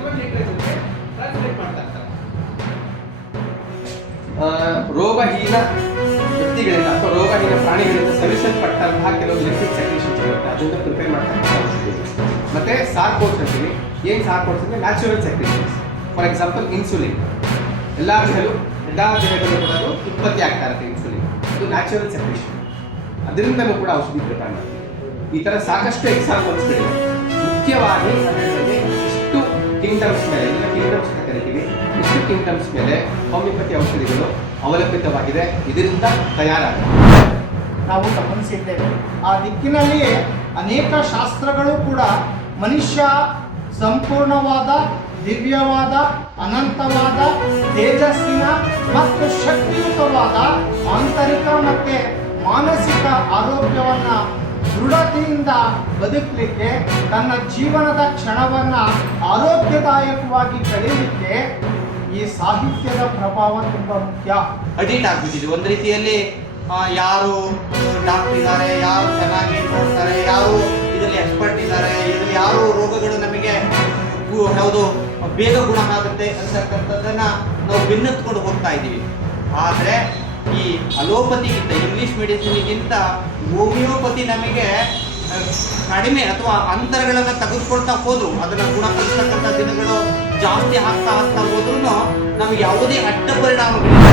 German ಲಿಟರೇಚರ್ಗೆ translate ಮಾಡ್ತಾ ಇರ್ತಾರೆ. ರೋಗಹೀನ ವ್ಯಕ್ತಿಗಳಿಂದ ಅಥವಾ ರೋಗಹೀನ ಪ್ರಾಣಿಗಳಿಂದ ಸವಿಸಲ್ಪಟ್ಟಂತಹ ಕೆಲವು ಲಿಪಿಡ್ ಸೆಕ್ರೇಷನ್ಸ್ ಇರುತ್ತೆ, ಅದರಿಂದ ಪ್ರಿಪೇರ್ ಮಾಡ್ತಕ್ಕಂಥ ಔಷಧಿಗಳು. ಮತ್ತೆ ಸಾರ್ಕೋಡ್ಸ್ ಅಂತೀವಿ. ಏನು ಸಾರ್ಕೋಡ್ಸ್ ಅಂದರೆ natural secretions. For example insulin, ಎಲ್ಲ ದೇಹದಲ್ಲೂ ಕೂಡ ಅದು ಉತ್ಪತ್ತಿ ಆಗ್ತಾ ಇರುತ್ತೆ. ಇನ್ಸುಲಿನ್ ಅದು ನ್ಯಾಚುರಲ್ ಸೆಕ್ರೇಷನ್, ಅದರಿಂದಲೂ ಕೂಡ ಔಷಧಿ ಪ್ರಿಪೇರ್ ಮಾಡ್ತೀವಿ. ಈ ಥರ ಸಾಕಷ್ಟು ಎಕ್ಸಾಂಪಲ್ಸ್ಗಳಿವೆ. ಮುಖ್ಯವಾಗಿ ಇಷ್ಟು ಕಿಂಗ್ಡಮ್ಸ್ ಮೇಲೆ, ಇದನ್ನ ಕಿಂಗ್ಡಮ್ಸ್ ಅಂತ ಕರಿತೀವಿ, ಇಷ್ಟು ಕಿಂಗ್ಡಮ್ಸ್ ಮೇಲೆ ಹೋಮಿಯೋಪತಿ ಔಷಧಿಗಳು ಅವಲಂಬಿತವಾಗಿದೆ. ಇದರಿಂದ ತಯಾರಾಗಿದೆ. ನಾವು ಗಮನಿಸಿದ್ದೇವೆ. ಆ ದಿಕ್ಕಿನಲ್ಲಿ ಅನೇಕ ಶಾಸ್ತ್ರಗಳು ಕೂಡ ಮನುಷ್ಯ ಸಂಪೂರ್ಣವಾದ, ದಿವ್ಯವಾದ, ಅನಂತವಾದ, ತೇಜಸ್ಸಿನ ಮತ್ತು ಶಕ್ತಿಯುತವಾದ ಆಂತರಿಕ ಮತ್ತು ಮಾನಸಿಕ ಆರೋಗ್ಯವನ್ನು ದೃಢತೆಯಿಂದ ಬದುಕಲಿಕ್ಕೆ, ತನ್ನ ಜೀವನದ ಕ್ಷಣವನ್ನು ಆರೋಗ್ಯದಾಯಕವಾಗಿ ಕಳೆಯಲಿಕ್ಕೆ ಈ ಸಾಹಿತ್ಯದ ಪ್ರಭಾವ ತುಂಬ ಮುಖ್ಯ. ಅಡಿಟ್ ಆಗ್ಬಿಟ್ಟಿದೆ ಒಂದು ರೀತಿಯಲ್ಲಿ. ಯಾರು ಡಾಕ್ಟರ್ ಇದ್ದಾರೆ, ಯಾರು ಚೆನ್ನಾಗಿ ನೋಡ್ತಾರೆ, ಯಾರು ಇದರಲ್ಲಿ ಎಕ್ಸ್ಪರ್ಟ್ ಇದ್ದಾರೆ, ಇದರಲ್ಲಿ ಯಾರು ರೋಗಗಳು ನಮಗೆ ಯಾವುದು ಬೇಗ ಗುಣ ಆಗುತ್ತೆ ಅಂತಕ್ಕಂಥದ್ದನ್ನು ನಾವು ಬೆನ್ನತ್ಕೊಂಡು ಹೋಗ್ತಾ ಇದ್ದೀವಿ. ಆದರೆ ಈ ಅಲೋಪತಿಗಿಂತ, ಇಂಗ್ಲೀಷ್ ಮೆಡಿಸಿನ್ಗಿಂತ ಹೋಮಿಯೋಪತಿ ನಮಗೆ ಕಡಿಮೆ ಅಥವಾ ಅಂತರಗಳನ್ನು ತೆಗೆದುಕೊಳ್ತಾ ಹೋದ್ರು, ಅದನ್ನು ಗುಣಪಡಿಸ್ತಕ್ಕಂಥ ದಿನಗಳು ಜಾಸ್ತಿ ಆಗ್ತಾ ಹೋದ್ರೂ ನಮಗೆ ಯಾವುದೇ ಅಡ್ಡ ಪರಿಣಾಮಗಳಿಲ್ಲ.